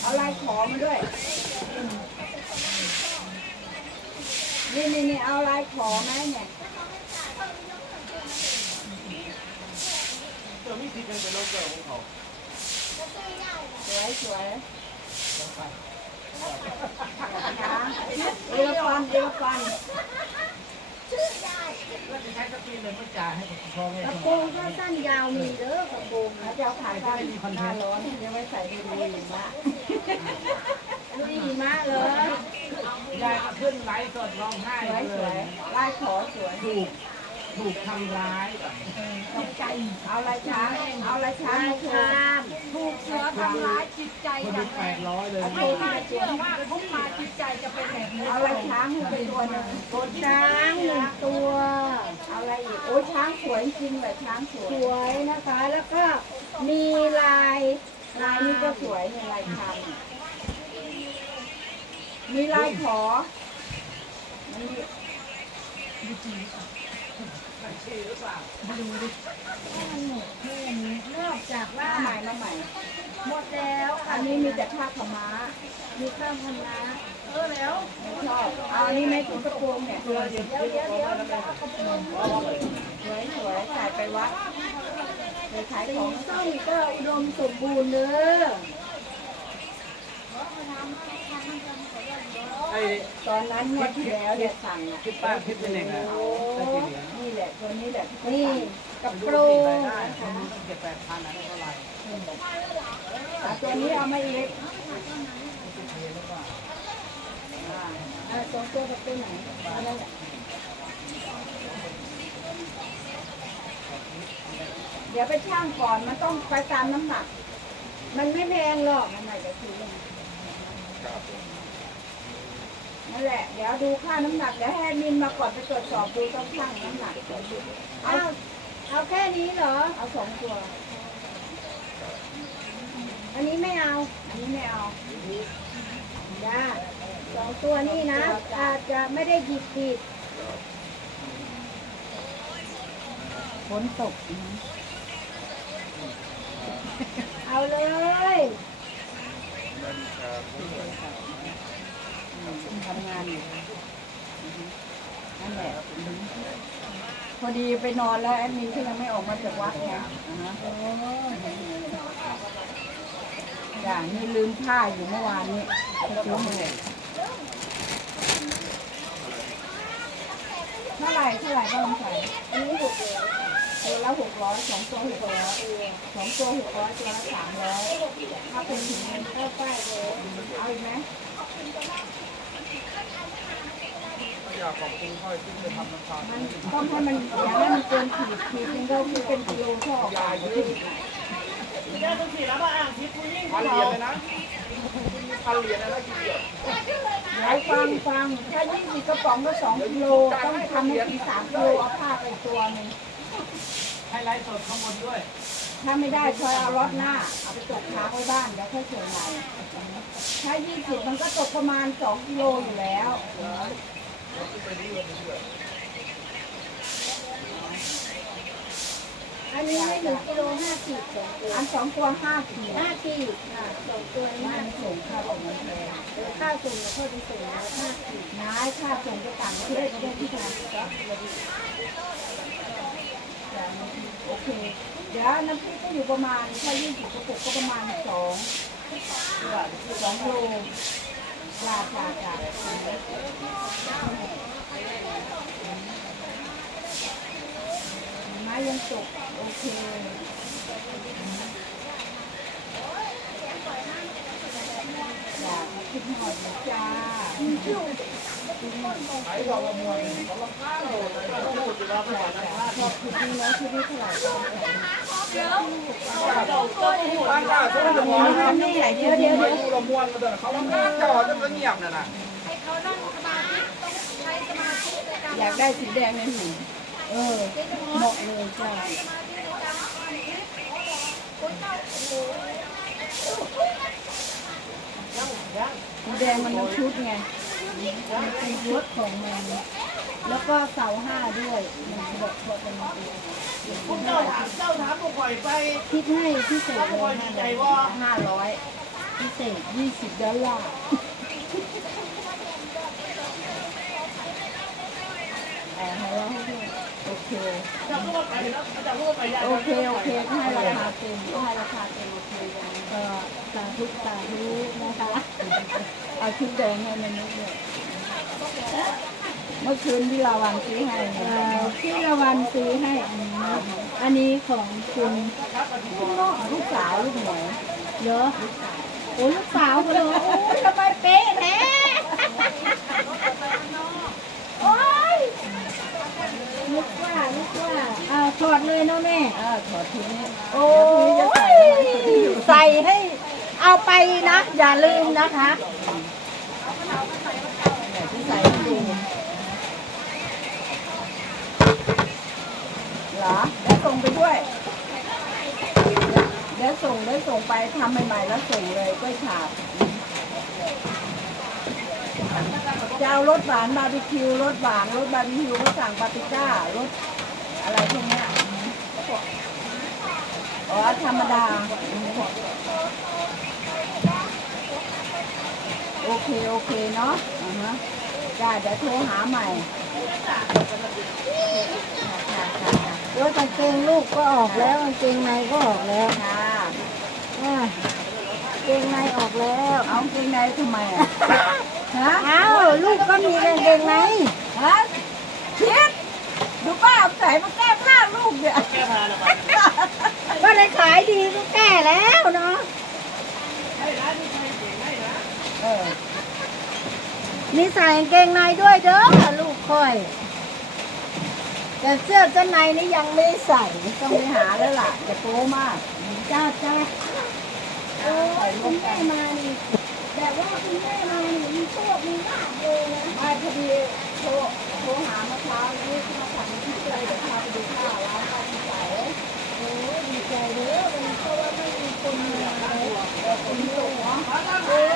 เอาลายขอมาด้วยอืมนี่นี่นี่เอาลายขอไหมเนี่ยเจอมีสิทธิ์ยังเป็นรถเจอของเขาสวยสวยนะเอวฟันเอวฟัน แล้วจะใช้สปีดเลยไม่จ่ายให้กับพ่อแม่กระทำโปรงก็สั้นยาวมีเด้อกระโปรงแล้วจะเอาขาสั้นหน้าร้อนยังไม่ใส่ดีดีหิมะลุยหิมะเลยยายก็ขึ้นไลฟ์สดร้องไห้สวยเลสวยยลายขอสวยถูกถูกทำร้ายตกใจเอาลายช้างเอาลายช้างลายมาโชคว์ามถูกเสือทำร้ายจิตใจคนอดูย่างแปดร้อยเลยไม่น่าเชื่อว่าทุกมาจิตใจจะเป็นแบบนี้ เอางให้เป็นตัวหนึ่งช้างหนึ่งตัวเอาอะไรอีกโอ้ยช้างสวยจริงเลยช้างสวยสวยนะคะ แล้วก็มีลายลายนี่ก็สวยเนี่ยลายคำมีลายขอมันมี ดูจริงหรือเปล่าไม่รู้ดิถ้ามันหมดแค่นี้นอกจากว่ามาใหม่มาใหม่ หมดแล้วอันนี้มีแต่ผ้าขาวม้า มีข้าวพันนะเออแล้วไม่ชอบเอาอันนี้ไหม่ถุงกระโปรงเนี่ยสวยเดี๋ยวเดี๋ยวเดี๋ยวเอากระโปรงสวยสวยใส่ไปวัดไปขายของส้มก็อุดมสมบูรณ์เด้อไอ้ตอนนั้นงวดที่แล้วเนี่ยสั่งอะคิดป้าคิดเป็นเองอะได้นี่แหละตัวนี้แหละนี่กระดูโปรนะคะเก็บแปดพันอันนี้เท่าไหร่ตัวนี้เอามาอีกอ่าอ่าสองตัวกับตัวไหนเอานั่นแหละเดี๋ยวไปช่างก่อนมันต้องไปตามน้ำหนัก มันไม่แพงหรอกน้ำหนกจะคือ นั่นแหละ เดี๋ยวดูค่าน้ำหนักเดี๋ยวให้แอดมินมาก่อนไปตรวจสอบดูต้องช่างน้ำหนักก่อนเอาอ้าวเอาแค่นี้เหรอ เอาสองตัว อันนี้ไม่เอาอันนี้ไม่เอาจ้าสองตัวนี่นะอาจจะไม่ได้หยิบผิดฝนตกเอาเลย ทำงานอยู่นั่นแหละพอดีไปนอนแล้วแอดมินที่ยังไม่ออกมาจากวัดไงอ่าฮะอย่างนี้ลืมผ้าอยู่เมื่อวานนี้ไปซื้อเท่าไหร่เท่าไหร่ก็ลองใส่อันนี้หกเลยตัวละหกร้อยสองตัวหกร้อยสองตัวหกร้อยตัวละสามร้อยถ้าเป็นถึงเงินเข้าป้ายเลยเอาอีกไหม อยากขอบคุณพ่อยที่จะทำน้ำตาลต้องให้มันอย่าให้มันเกินขีดขีดนึงก็คือเป็นกิโลเท่ากันไม่ได้ต้องสี่แล้วมาอ่างทิพย์ผู้ยิ่งพันเหรียญเลยนะพันเหรียญแล้วกี่เดียวไหนฟังฟังถ้ายี่สิบกระป๋องก็สองกิโลต้องทำให้ถึงสามกิโลเอาผ้าไปตัวหนึ่งให้ไลฟ์สดข้างบนด้วย ถ้าไม่ได้คอยเอารถหน้า เอาไปตกค้างไว้บ้านเดี๋ยวค่อยส่งใหม่ถ้ายี่สิบมันก็ตกประมาณสองกิโลอยู่แล้ว อันนี้ให้หนึ่งกิโลห้าสิบสองตัวอันสองตัวห้าขีดห้าขีดค่ะสองตัวนี้มัห้านส่งค่าของมันแพงเดี๋ยวค่าส่งแล้วค่อยไปส่งแล้วห้าขีดน้ายค่าส่งไปต่างประเทศก็ได้ที่ทางโอเค เดี๋ยวน้ำพริกก็อยู่ประมาณถ้ายี่สิบกระปุกก็ประมาณสองสองโลาคาจ้ะไม้ยังตกโอเคอยากมาคิดหน่อยนะจ้าไอ้เราละมวยเขาละข้าวเราพูดอยู่แล้วไม่ว่านะชอบคิดนี้แล้วคิดนี้เท่าไหร่ บ้านข้าวเขาละมวยมันนี่แหละเดี๋ยวเดี๋ยวเดียวเขาละมวนแต่เขาละข้าจอจะเงียบน่ะนะให้เขานั่งสมาธิต้องใช้สมาธิในการอยากได้สีแดงในหูเออเหมาะเลยจ้าสีแดงมันน้ำชุดไงมันเป็นชุดของมัน แล้วก็เสาห้าด้วยมันบอกว่าเป็นพวกเจ้าถามเจ้าถามพวกข่อยไปคิดให้พิเศษแล้วพวกข่อยดีใจว่าห้าร้อยพิเศษยี่สิบดอลลาร์เออให้เราให้ด้วยโอเคเจ้าก็ว่าไปแล้วเจ้าก็ว่าไปยายโอเค โอเคก็ให้ราคาเต็มก็ให้ราคาเต็มโอเควันนี้ก็สาธุสาธุนะคะ เอาชุดแดงให้มันนิดเดียว เมื่อคืนที่เราวันซื้อให้เอ่เนี่ยอที่ละวันซื้อให้อันนี้นะอันนี้ของคุณลูกสาวลูกหมวยเหรอโอ้ลูกสาวเขาเลยโอ้ยทำไมเป๊ะแท้โอ้ยนึกว่านึกว่าอ้าวถอดเลยเนาะแม่เออขอทีนี้โอ้เดี๋ยวทีนี้จะใส่ยไว้ให้คนที่อยู่ใส่ให้ เอาไปนะ อย่าลืมนะคะ ที่ใส่ให้ดูเห รอเดี๋ยวส่งไปด้วยเดี๋ยวส่งเดี๋ยวส่งไปทำใหม่ๆแล้วส่งเลยกล้วยฉาบจะเอารสหวานบาร์บีคิวรสหวานรสบาร์บีคิวรสสั่งปาปริก้ารสอะไรพวกเนี้ยอ๋อธรรมดา โอเค โอเคเนาะอ่าฮะจ้าเดี๋ยวโทรหาใหม่ค่ะค่ะค่ะ แล้วกางเกงลูกก็ออกแล้วกางเกงในก็ออกแล้วค่ะอะกางเกงในออกแล้วเอาเกงในทำไมอะฮะอ้าวลูกก็มีกางเกงในฮะคิดดูป้าเอาใส่มาแก้ผ้าลูกเนี่ยแก้ผ้าแล้วไปก็ได้ขายดีก็แก้แล้วเนาะให้ร้านนี้ใครเก่งให้นะเออนี่ใส่กางเกงในด้วยเด้อลูกค่อย แต่เสื้อชั้นในนี่ยังไม่ใส่ต้องไปหาแล้วล่ะจะโตมากจ้าจ้าโอ้ยคุณแม่มานี่แบบว่าคุณแม่มานี่มีโชคมีลาภเลยนะไม่พอดีโทรโทรหาเมื่อเช้านี่มาสั่งที่เลยเดี๋ยวพาไปดูข้าวร้านป้าที่ใส่ โอ้ยดีใจเด้อวันนี้เพราะว่าไม่มีคนมาเลย เออคนที่ส่งเนาะ เอ้ย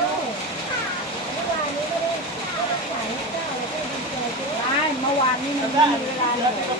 เมื่อวานนี้ไม่ได้ขายให้เจ้าเลยก็ดีใจเด้อ ไม่เมื่อวานนี้มัน ได้ ไม่มีเวล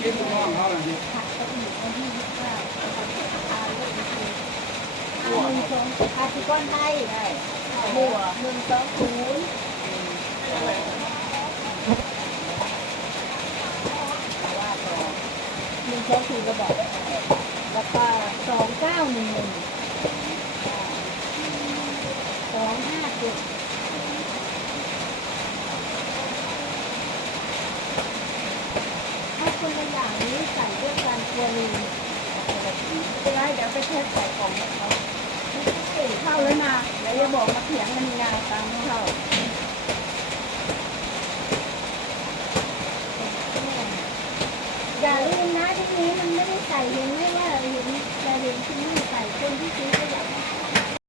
ที่คุณน้องเขาเลยหนึ่งสองอาทิก้อนไทยหนึ่หนึ่งสองศูนย์หนึ่งสองศูนย์ระบอกแล้วก็สองเก้าหนึ่งหนึ่งสองห้าเจ็ดให้คนละอย่างนี้ใส่ ด้วนตัวลืมไม่เดี๋ยวไปเทสใส่ของให้เขาเข้าแล้วนะเดี๋ยวจะบอกมาเถียงกันงานตังค์ให้